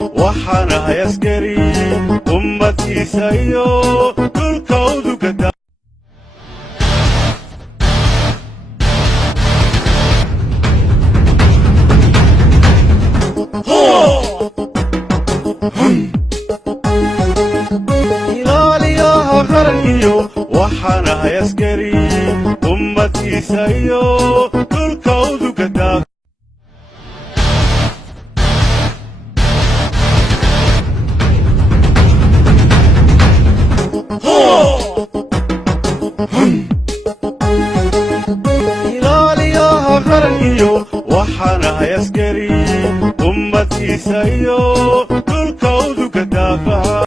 وحنا يسكري أمتي سيو الكود كدا إلاليها غرقيو وحنا يسكري أمتي سيو الكود كدا إلاليها غرقيو وحنا يسكري أمتي سيو الكود كدافع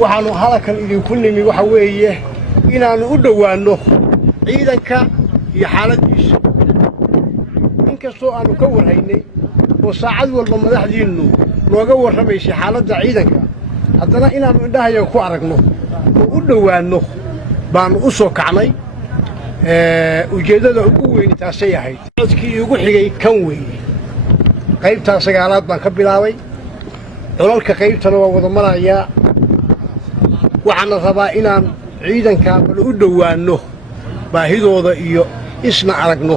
waxaanu halkan idinku nimi waxa weeye inaanu u dhowaanno ciidanka iyo xaaladiisa inkastoo aanu ka warhaynay oo saacad walba madaxdiinnu nooga warramaysay xaaladda ciidanka haddana inaanu indhahayaga ku aragno oo u dhowaanno baanu u soo kacnay ujeeddada ugu weyn taasay ahayd codkii iigu xigay kan weeye qaybtaa sagaalaad baan ka bilaabay colalka qaybtana waa wada marayaa waxaana rabaa inaan ciidanka bal u dhowaanno baahidooda iyo isna aragno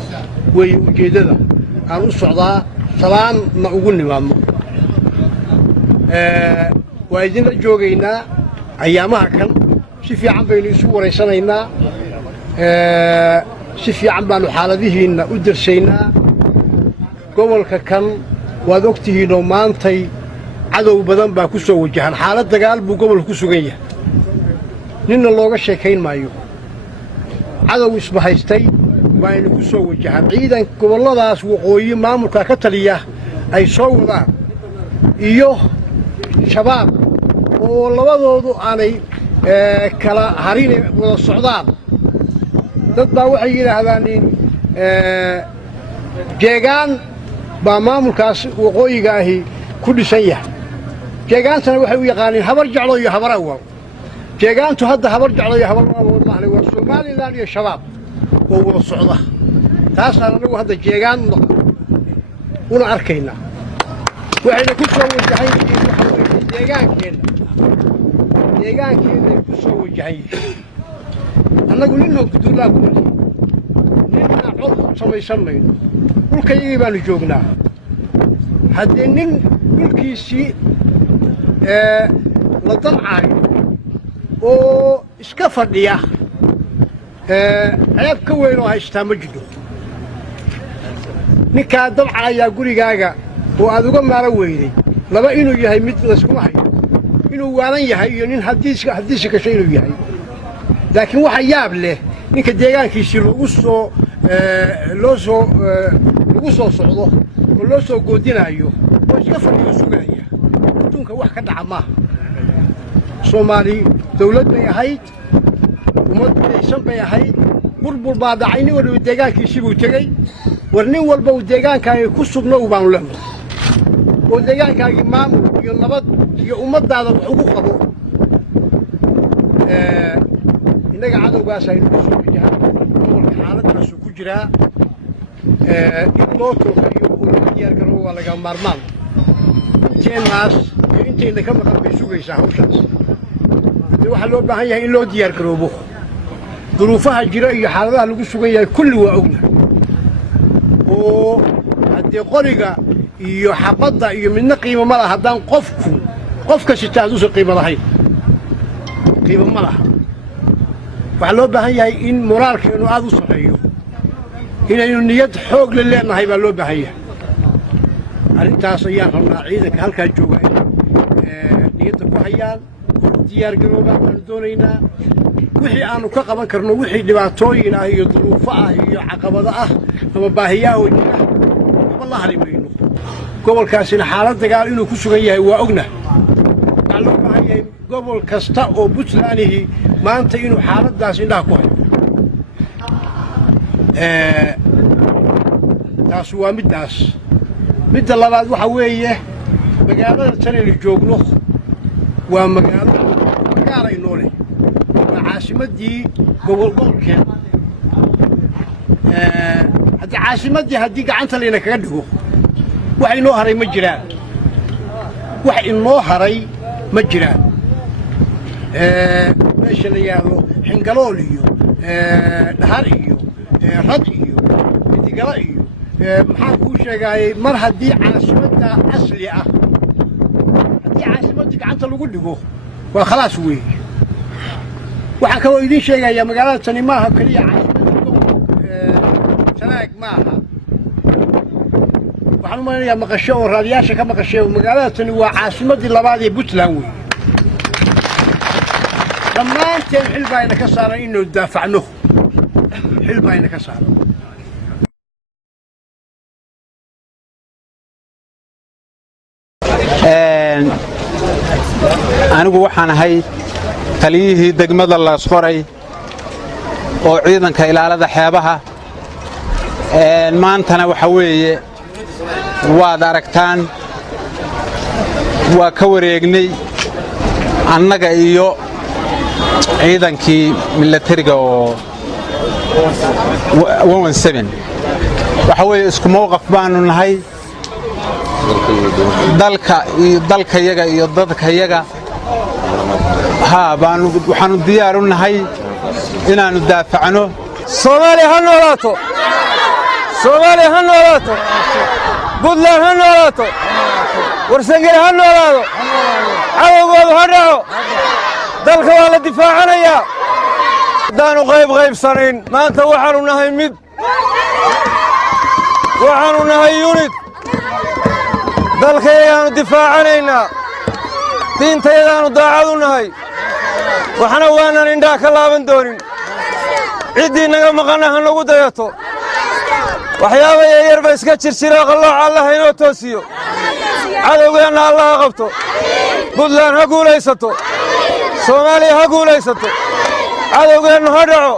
weeye ujeeddada aan u socdaa salaanna ugu nimaadno waa idinla joogaynaa ayaamaha kan si fiican baynu isu waraysanaynaa si fiican baannu xaaladihiinna u darsaynaa gobolka kan waad og tihiinoo maantay cadow badan baa ku soo wajahan xaalad dagaal buu gobolka ku sugan yahay ninna looga sheekayn maayo cadow isbahaystay waa ina ku soo wajahan ciidan gobolladaas waqooyi maamulka ka taliya ay soo wadaan iyo shabaab oo labadoodu aanay kala harine wada socdaan dad baa waxay yidhaahdaan jeegaan baa maamulkaas waqooyiga ahi ku dhisan yahay jeegaantana waxay u yaqaaniin habar jeclo iyo habar awal jeegaantu hadda habar jeclo iyo habar awal maahan waa Soomaaliland iyo shabaab oo wada socda taasaan anagu hadda jeegaan una arkaynaa waxayna ku soo wajahan yihiin waxa weeye deegaankeena ku soo wajahan yihiin annagu ninoo guduulaa ku markay ninna cod samaysan mayno dhulkayagii baanu joognaa haddee nin dhulkiisii la damcaayo oo iska fadhiya ceeb ka weyn oo haystaa ma jiro ninkaa damcayaa gurigaaga oo aad uga maara weyday laba inuu yahay mid layskuma hayo inuu waalan yahay iyo nin haddiisi gasho inuu yahay laakiin waxa yaab leh ninka deegaankiisii lagu soo socdo oo loo soo goodinaayo oo iska fadhiyo sugaya adduunka wax ka dhaca maaha soomaali dawlad bay ahayd ummad midaysan bay ahayd burbur baa dhacay nin walba deegaankiisii buu tegey war nin walba uu deegaankaagii ku sugno u baanu leenahay oo deegaankaagii maamul iyo nabad iyo ummaddaada wax ugu qabo innaga cadowgaas aynu ku soo wajahan gobolka xaaladdaasuu ku jiraa in loo tooka iyo ula diyaargaroobo waa laga maarmaan inteennaas iyo intayna ka maqan bay sugaysaa hawshaas haddii waxaa loo baahan yahay in loo diyaargaroobo duruufaha jira iyo xaaladaha lagu sugan yahay kulli waa ogna oo haddee qoriga iyo xabadda iyo midna qiimo ma laha haddaan qofka sita aduusan qiimo lahayn qiimo ma laha waxaa loo baahan yahay in moraalkeennu aad u sarreeyo inaynu niyad xoog le leenahay baa loo baahan yahay arrintaas ayaan rabnaa ciidanka halkaa jooga niyadda ku hayaan oo u diyaargaroobaan baanu doonaynaa wixii aanu ka qaban karno wixii dhibaatooyin ah iyo duruufo ah iyo caqabado ah ama baahiyaha oo jira waxba la hari mayno gobolkaasina xaalad dagaal inuu ku sugan yahay waa ogna waxaa loo baahan yahay gobol kasta oo puntlandihii maanta inuu xaaladdaas indhaha ku hayo taas waa middaas midda labaad waxa weeye magaalada tanaynu joogno waa magaalo inoo leh waa caasimaddii gobolkeeda هدي عاصمتي هدي قعنت لنا كدغو waxay noo haray ma jiraan waxay noo haray ma jiraan meesha la yaalo xingalool iyo dhahar iyo rad iyo digala iyo maxaan kuu sheegay mar haddii caasimadda asli ah haddii caasimadda gacanta lagu dhigo waa khalaas weeye waxaan kaloo idiin sheegayaa magaalada tani maaha keliya caasimadda sanaag maaha waxaan u maleynayaa maqasho oo raadiyaasha ka maqashay magaalada tani waa caasimaddii labaad ee Puntland weeye dhammaanteen xil baa ina ka saaran inuu daafacno xil baa ina ka saaran anigu waxaan ahay taliyihii degmada la qoray oo ciidanka ilaalada xeebaha maantana waxa weeye waad aragtaan waa ka wareegnay annaga iyo ciidankii militariga oo 117 waxa weeye isku mowqaf baanu nahay dalkayaga iyo dadkayaga waxaanu diyaar u nahay inaannu daafacno Soomaaliya ha noolaato Soomaaliya ha noolaato Puntland ha noolaato Warsangeli ha noolaado cadowgoodu ha dhaco dalka waa la difaacanayaa haddaanu qaybsanayn maanta waxaanu nahay mid waxaanu nahay unit dalkayagaanu difaacanaynaa diintayadaanu daacad u nahay waxna waanan indhaha ka laaban doonin ciddii naga maqanna ha nagu dayato waxyaaba yaryarba iska jirjiro qallooca allaha inoo toosiyo cadowgeenna allaha qabto Puntland ha guulaysato Soomaaliya ha guulaysato cadowgeennu ha dhaco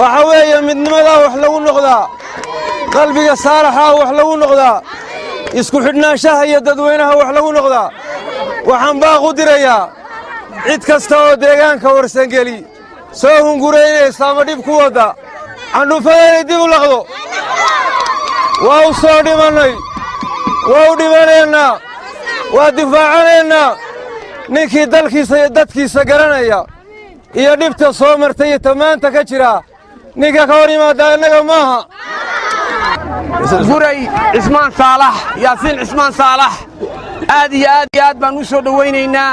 waxa weeye midnimadaa wax lagu noqdaa qalbiga saalaxaa wax lagu noqdaa isku xidhnaanshaha iyo dadweynaha wax lagu noqdaa waxaan baaq u dirayaa cid kasta oo deegaanka Warsangeli soo hunguraynaysa ama dhib ku wada candhuufada inay dib u laqdo waa u soo dhimannay waa u dhimanaynaa waa difaacanaynaa ninkii dalkiisa iyo dadkiisa garanaya iyo dhibta soo martay iyo tamaanta ka jira ninka ka hor yimaada innaga maaha guray cismaan saalax yaasiin cismaan saalax aad iyo aad baan u soo dhawaynaynaa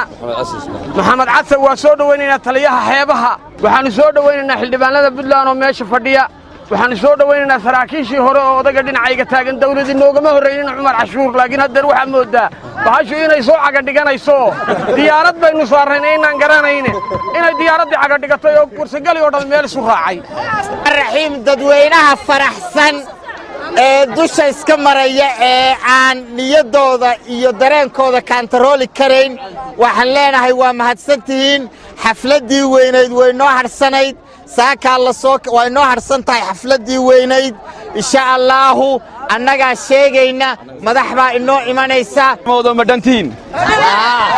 maxamed casar waa soo dhawaynaynaa taliyaha xeebaha waxaanu soo dhawaynaynaa xildhibaanada Puntland oo meesha fadhiya waxaanu soo dhawaynaynaa saraakiishii hore oo odaga dhinacayga taagan dawladii noogama horreeynin Cumar Cashuur laakiin hadda waxa moodaa bahashu inay soo caga dhiganayso diyaarad baynu saarnay inaan garanayne inay diyaaradii caga dhigatay oo Warsangeli oo dhan meel isu raacay raxiim dadweynaha faraxsan ee dusha iska maraya ee aan niyadooda iyo dareenkooda kantarooli karayn waxaan leenahay waa mahadsantihiin xafladii weynayd way noo harsanayd saakaa la soo way noo harsan tahay xafladii weynayd insha Allah annaga sheegayna madax baa inoo imanaysa moodo ma dhantiin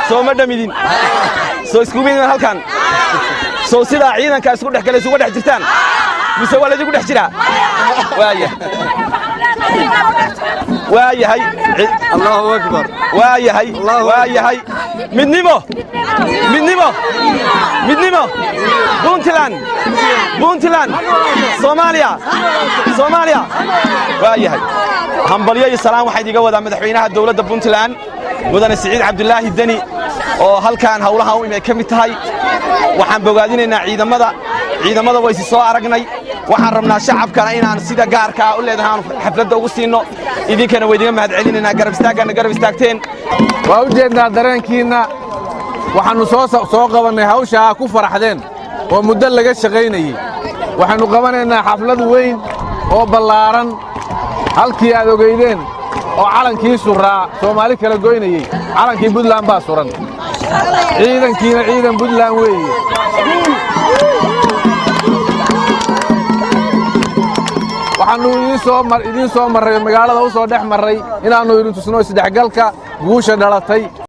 soo ma dhamidin soo isku mid halkan soo sida ciidanka isku dhex galay isugu dhex jirtaan mise waa la idinku dhex jiraa waayahay Allahu akbar waayahay midnimo Puntland Soomaaliya waayahay hambalyo iyo salaam waxay idiga wadaa madaxweynaha dawladda Puntland mudane Siciid Cabdullaahi Dani oo halkaan hawlaha u imay kamid tahay waxaan bogaadinaynaa ciidamada way soo aragnay waxaan rabnaa shacabkana inaan sida gaarka ah u leedahay xafladda ugu siino idinkana way idiga mahad celinaynaa garab istaagteen waa u jeednaa dareenkiina waxaanu soo qabanay hawsha ku faraxdeen oo muddo laga shaqaynayay waxaanu qabanaynaa xaflad weyn oo ballaaran halkii aad ogeydeen oo calankii suraa Soomaali kala goynayay calankii Puntland baa suran ciidankiina ciidan Puntland weeye waxaanu idiin soo maray magaalada u soo dhex maray inaannu idin tusno isdhexgalka guusha dhalatay